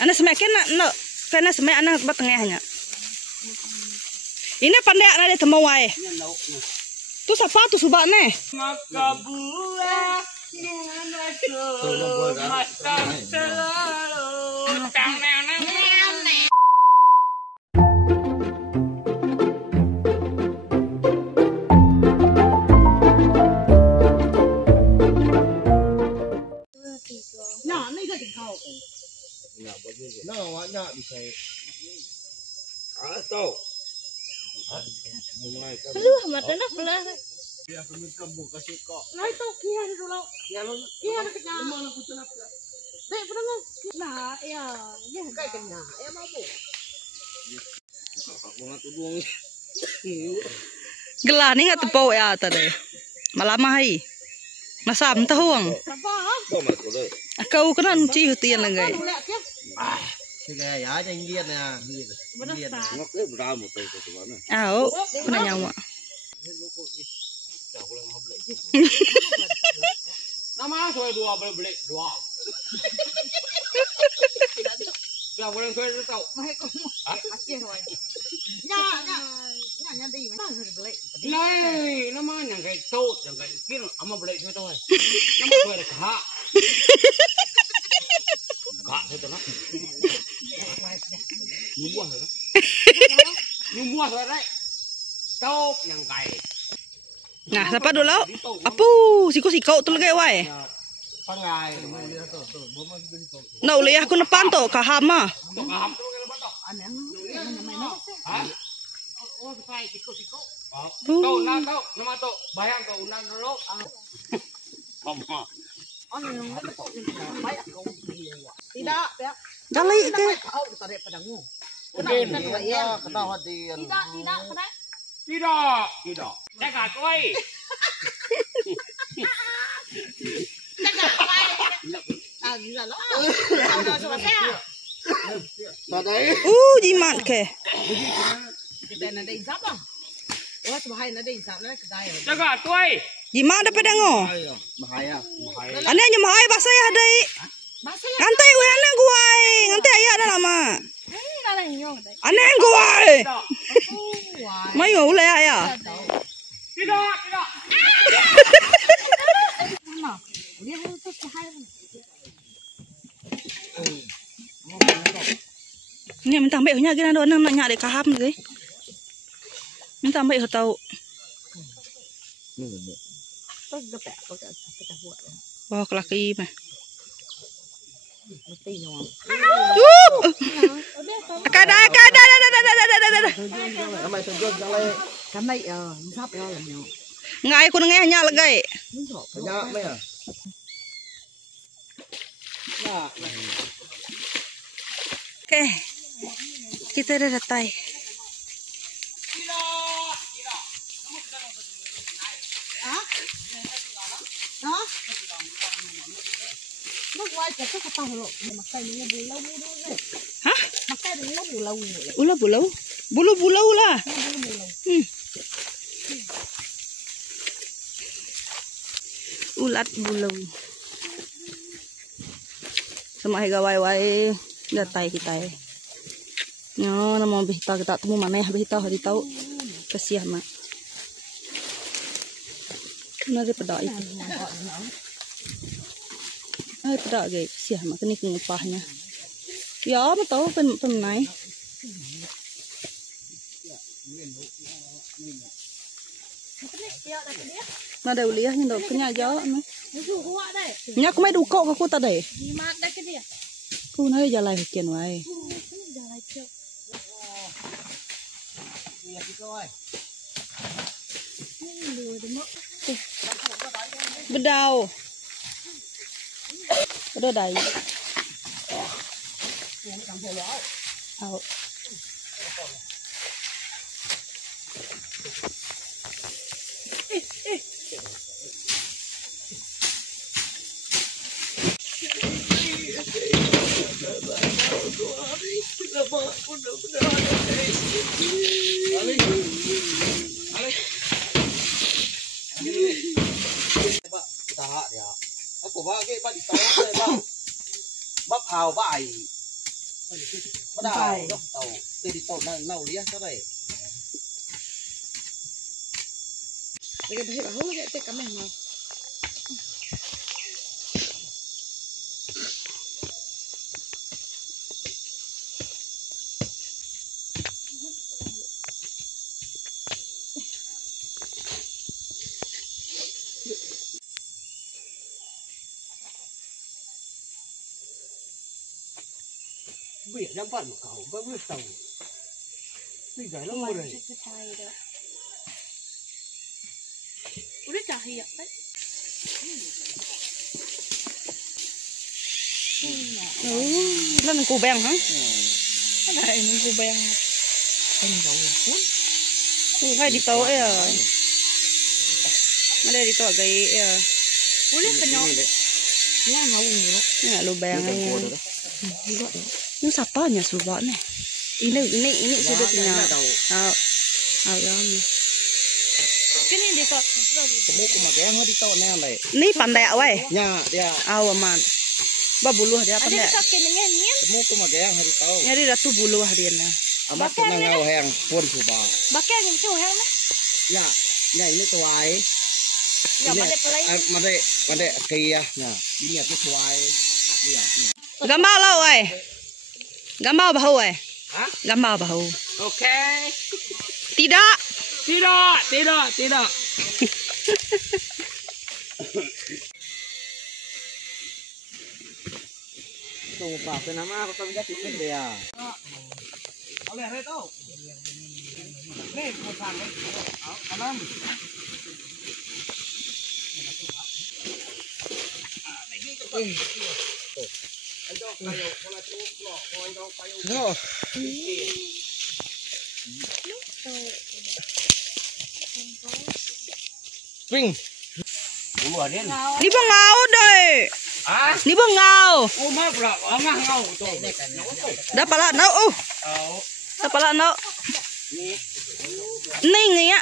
Anak semek kena semek anak batengahnya. Ini pandai ada temu wae. Tu siapa tu subak ne? Maka buah dengan masa selalu Aduh, mata nak belah. dia pemirsa buka kok. Nah itu kia dulu. Ya lu Kia ada kena. mana putus apa? Dek pernah mau. Nah, ya, ya kayak kena. Ya mau bu. Aku nak tudung. Gelah ni ngat tepau ya tadi. Malamah hai. Masam tahuang. Apa? Kau mana tu deh? Kau kena nuci hutian lengai. Lihat ya. Sige ya jangan lihat ya. Lihat. Ngok tu berapa tu tu mana? Au, kena nyawa. Nama saya dua beli dua. Dah boleh saya tahu. Mai ko. Masih roy. Nya di mana sudah beli. Lai, nama yang kayak tahu, yang kayak kira, ama beli saya tahu. Nama saya ada kah? Kah saya tahu. Nyumbuah saya. Tahu yang kayak. Nah, siapa dulu? Apu, siko tu lagi wae. Pangai. Nak ulih aku nepan tu kahama. Tok kaham tu kalau batok. Aneh. Namanya no. Hah? Oh, saya siko. Tahu nak tahu nama tu. Bayang tu unang dulu. Sama. Aneh. Banyak kau. Tidak, ya. Dali ke? Kau tarik pedangmu. Kena hati. Tidak, pedang. Tidak. Jaga koi. Jaga koi. Ah, gila loh. Kau coba saya. Jimat ke? Kita ada insap bang. Oh, cuma hai ada insap lah kedai. Jaga koi. Jimat ada pedang oh. Bahaya. Ane nya mahai bahasa ya dai. Bahasa ya. Ngantai we anak guai. Ngantai ayah ada lama. Ada yang nyong. Ane guai. Wah. Mayo ulai ayah. Tidak. Mana? Dia harus hai. Ni minta ambil nya gina do nang nak dek kaham ge. Minta ambil tahu. Terus gepek apa buat. Oh, kelaki mah. Mesti nyong. Kada. Ramai tunjuk jalan. Karena ya, insap ya lah nyong. Ngai ku ngeh nya legai. Insap. Banyak me ya. Oke. Kita dah datai. Hah? Nó quay cái cái tao lộ mà cây nó bù lâu luôn. Hah? Mà cây nó bù lâu. Ulah. Bulu lah. Ulat bulu. Sama higa wai datai kita. Nyo nama bihta kita temu mana bihta hari tahu kesiah mak. Nari pedak itu. Pedak guys kesiah mak kini ngupahnya. Ya, apa tahu penai. Nada uliahnya dok kenya jauh nih. Nya aku mai dukok aku tadi. Ku nai jalai kian wae. Bedau. Bedau dai. Au. bắp hào vải bắt đầu đốc tàu đi tàu nâu lý sao đây cái thấy bảo hú cái cắm mèo biển đang bận một cầu với biết tàu đi giải lắm rồi udah cahaya nó là củ bèng hả? cái này nó cô bèn anh giàu Ngay di tàu ấy Ada di tàu cái udah kenyang ya ngau gitu loh nggak lu bayangin ini sapanya subak nih ini sudah punya ya ini di tol kamu kumakai yang di tol nih ini pandai awai nya dia awaman babuluh dia ada pandai kakinya nih kamu kumakai yang di tol nyari ratu buluh dia na amat kena ngau yang pun subak bakal yang cuy yang nya ini tuai ya pada pelai made kia nya ini aku tuai dia gambar lah awai gambar bahu awai hah gambar bahu oke tidak tunggu pak kenapa aku tahu jadi dia oleh itu nih pesan kanan no Ping. Bulu ada ni. Ni pun ngau deh. Ah? Ni pun ngau. Oh, mah pula. Angah ngau tu. Dapat lah nau. Oh. Dapat lah nau. Ni ni ya.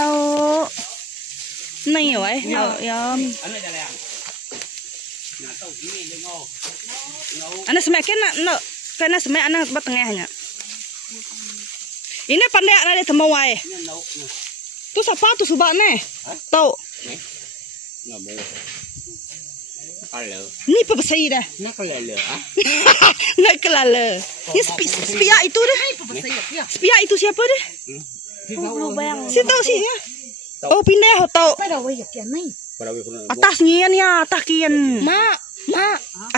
Oh. Ni vậy. Ya. Ano jalan yang? Nah, tahu ini dia ngau. Anak semakin nak kena semak anak batengahnya. Ini pandai ada temawai. Ini ngau. Tu siapa tu subak ni? Tahu. Nggak mau. Kalau. Ni apa besar dah? Nak kelele ah? Nak kelala. Ni spia itu deh. Spia itu siapa deh? Si tahu sih ya. Oh pindah tahu. Atas nyian ya, atas kian. Mak.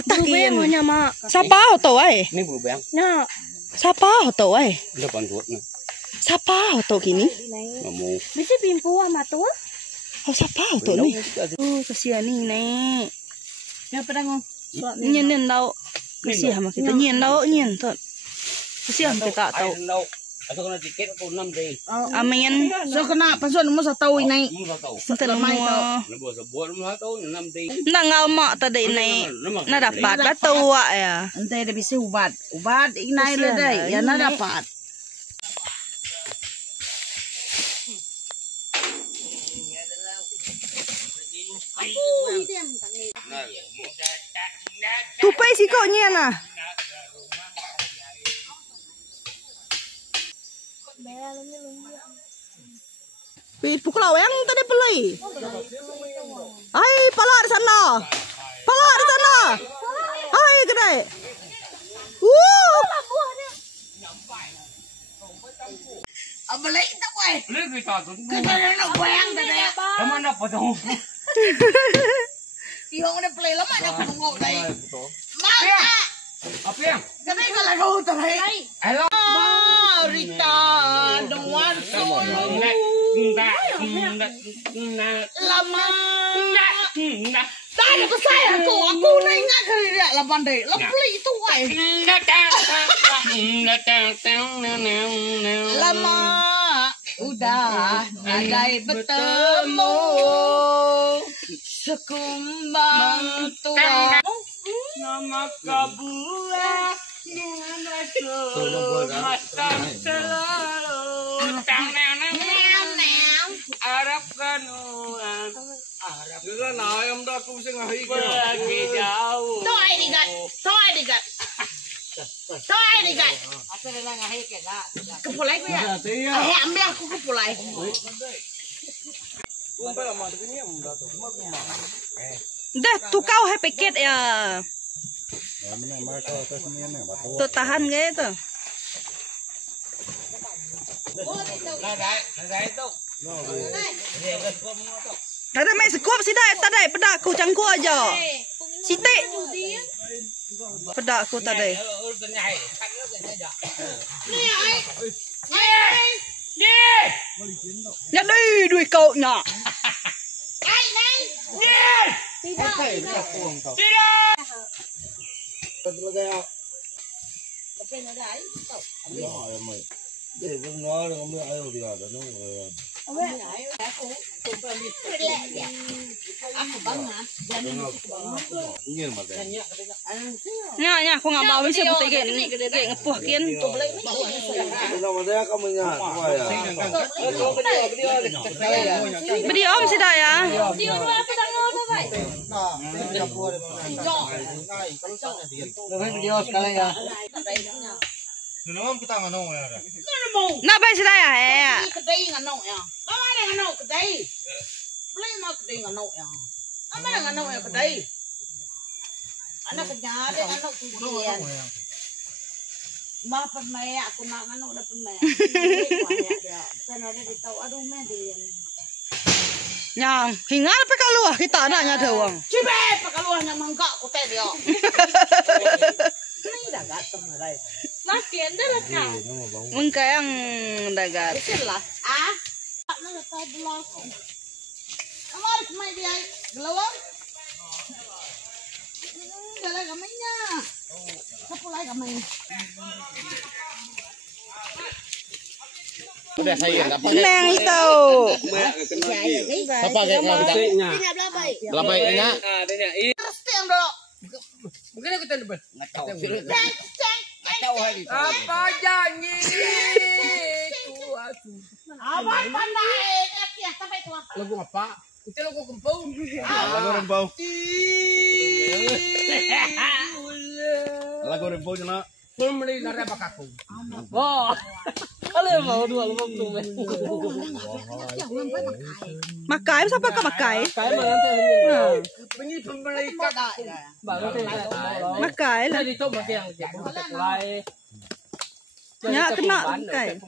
Atas kian. Mak. Siapa tahu ai? Ini bulu bayang. Nah. Siapa tahu ai? Udah pantuat nih. Siapa tahu kini? Nggak mau. bisa bimpu sama tuh Oh siapa tahu ni? Oh kasihan ni nek. yang pernah ngomong Nyen tahu. Kasihan sama kita nyen tahu nyen tu. Kasihan kita tahu. Tahu. Atau kena tiket aku 6 deh. Amin. so kena pasun mo sa tawi na Mau tahu. Kita mau. Lepas sebuah mau tahu 6 deh. Nak ngau mak tadi ni. Nak dapat batu ya. antay da bisa ubat inay le day yan na dapat Tupai si kau nyen ah. Pukul awang tadi pelai. Ai, pala di sana. Pala di sana. Ai, kedai. abalik ta boy Lebih tak tu. kada na bayang da day Lama nak potong. yung na play lama na kungo day ma Apa yang? kada ka lagaw ta day Hello. Rita don't want so lama Tadi ko saya aku na ingat kali dia laban day lapli itu ay lama udah nadai bertemu sekumbang tua Nama kabuah nama masa selalu Arab kanuan Arab Cứ nói em đó cũng sẽ ngồi kỳ cháu. Thôi đi gật. Kepulai ko ya. Ambil aku kepulai. Dah, tu kau hai paket ya. Tu tahan ke tu? Ada mai sekup sih dah, tak ada pedak aku cangku aja. Sitik. Pedak aku tak ada. Nhặt đi đuổi cậu nhỏ. Nha, aku nggak mau bisa putih kayak ngepuh kian. Beri om sih dah ya. Nak baik sih dah ya. Kedai nganok ya. Apa ada nganok kedai? Beli mau kedai nganok ya. Apa ada nganok ya kedai? Anak kenyada nganok tujuan. Ma permaya aku nak nganok dah permaya. Kan ada di tahu aduh median. Yang hingar apa kalau kita anaknya doang. Cibe pakaluahnya mangkak aku teh dia. Ini dah gatem dah. Makin dah lah kau. Mungkin yang dagat. Bismillah. Ah. Nak tahu belakang. Amar kemai dia gelawang. Galai kamainya. Kapulai kamai. Udah saya enggak pakai. Neng itu. Apa pakai kelabainya? Kelabainya. Pasti yang dulu. Mungkin kita debat. Enggak tahu. Apa janji? Apa pandai? Ya sampai tua. Lagu apa? Itu lagu kempau. Lagu rempau. Lagu rempau nak. Belum beli nara bakaku. Wah, kalau mau dua lu mau Makai, siapa ke makai? cái mà nó theo Ini pembeli kakak. bảo nó theo Makai lah. đi chốt mà tiền chỉ có một lại Ya, kena makai.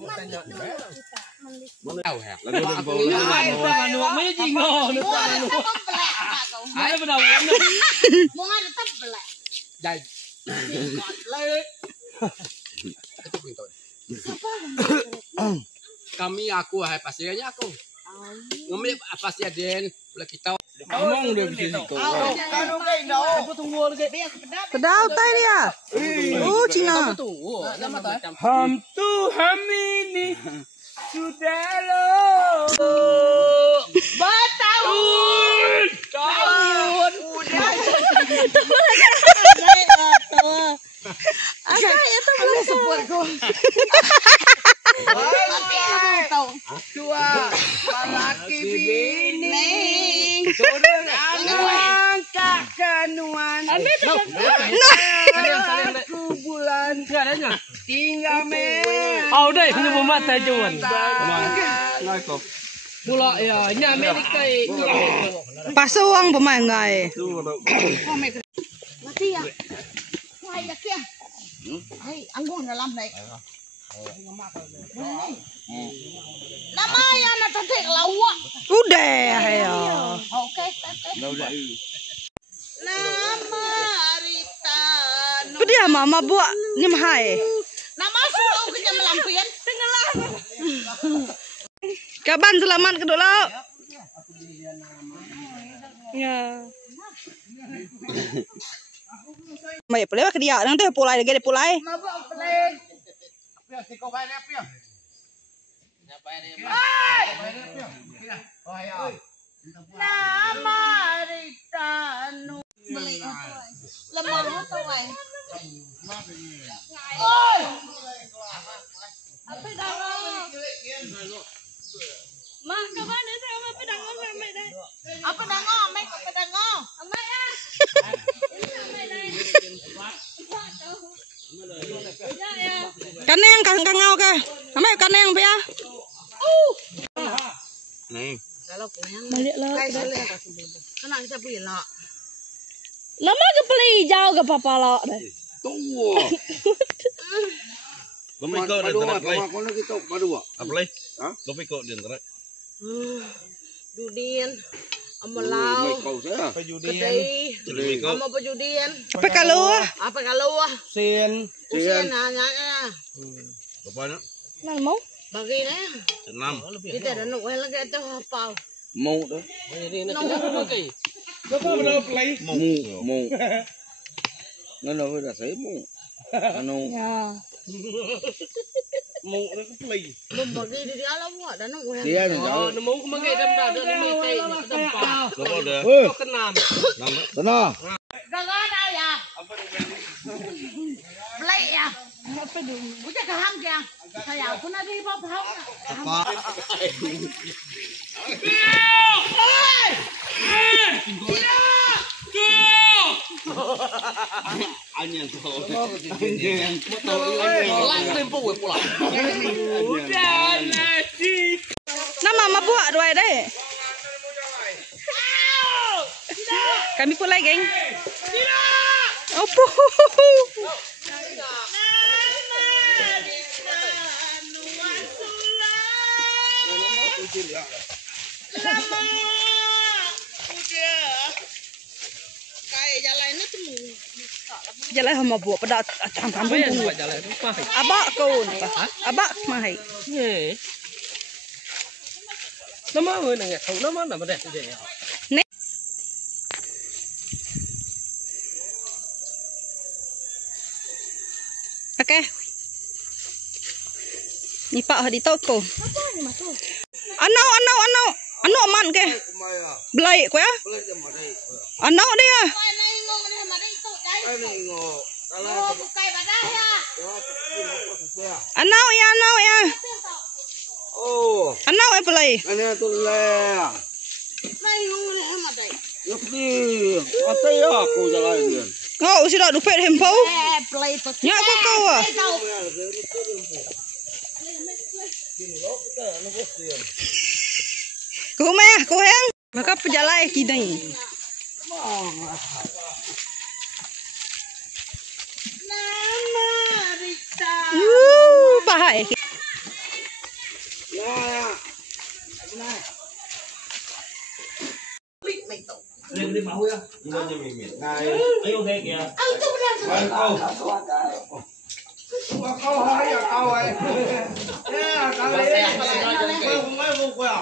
Lagu rempau. mấy gì ngô nữa ai bắt đầu uống Mau ada tetap belak. Dai. Kami aku hai pasiannya aku. Ngomel apa sih Aden? Kita ngomong udah di situ. Pedau tay dia. Cina. Ham tu ham ini sudah lo. Bertahun. Tahun. Agak ya tu boleh sebut kau. Dua laki bini. Angkat kanuan. Aku bulan adanya tinggal oh đây không có mata cuman Ngai kok. pula ya ini Amerika Pasal uang pemain ngai. Mati ya. Wah, ya kia. Hai, anggun dalam này. Nama ya nak cantik lawak. Udah ya. Oke. Nama Rita. Dia mama buat ni mahai. Nama suruh kerja melampian. Tenggelam. Kaban selamat ke dulu. Ya. Mày phải lấy cái dia đang tới pulai lagi pulai. Mabuk pelik. Nama Rita Nu. Beli lemah tu ai. Oi. Apa dah? Mak kapan ni saya apa dah ngomong sampai dah. Apa dah ngomong? Kaneng kang ngau ka. Ambil kaneng pe ya. Nih. Kalau punya. Balik lah. Kenapa kita pilih lah? Lama ke beli jauh ke papa lo deh. Tua. Gomay ko din tara play. Apa play? Ha? Gomay ko din tara. Judian, amalau, kedai, ama pejudian. Apa kalau Apa kalau Sen. usian hanya Apa na? Mana mau? bagi ni. Senam. Kita dah nak lagi tu apa? Mau dah. Jadi nak kena pakai. Mau. Ngano dah saya mau. Ano? Ya. Mau nak play. Belum bagi di alam buat dah nak. Dia ni Oh, mau kemakai dah dah ni metai ni tempat. Apa dah? Kau kenal. Nama. Tenang. Gagah dah ya. Beli ya. Apa dulu? Bukan kaham dia. Saya pun ada di bawah. Anjing tu. Lang tempo pula. Nama mama buat dua deh. Kami pulai geng. Apa? Kayak jalan itu tu. Jalan sama buat pada tam-tam pun. Buat jalan tu pakai. Abak kau ni. Abak mahai. Ye. Nama mana nak? Nama nama dah je. Okey. Ni pak di toko. Anak man ke? Belai ko ya? Anak dia. Anak ya. Oh. Anak belai. Ano tu lah? Mai ngong ni sama dai. Yakni. Mata ya aku jalan dia. Ngau sudah dupet hempau. Play tu. Nya ko kau ah. Kau meh, kau yang. Maka pejalai kidai. Nama Rita. Bahai. Lên máu ya. Ayo thế kìa. Câu hai à câu ấy. Nè, câu ấy.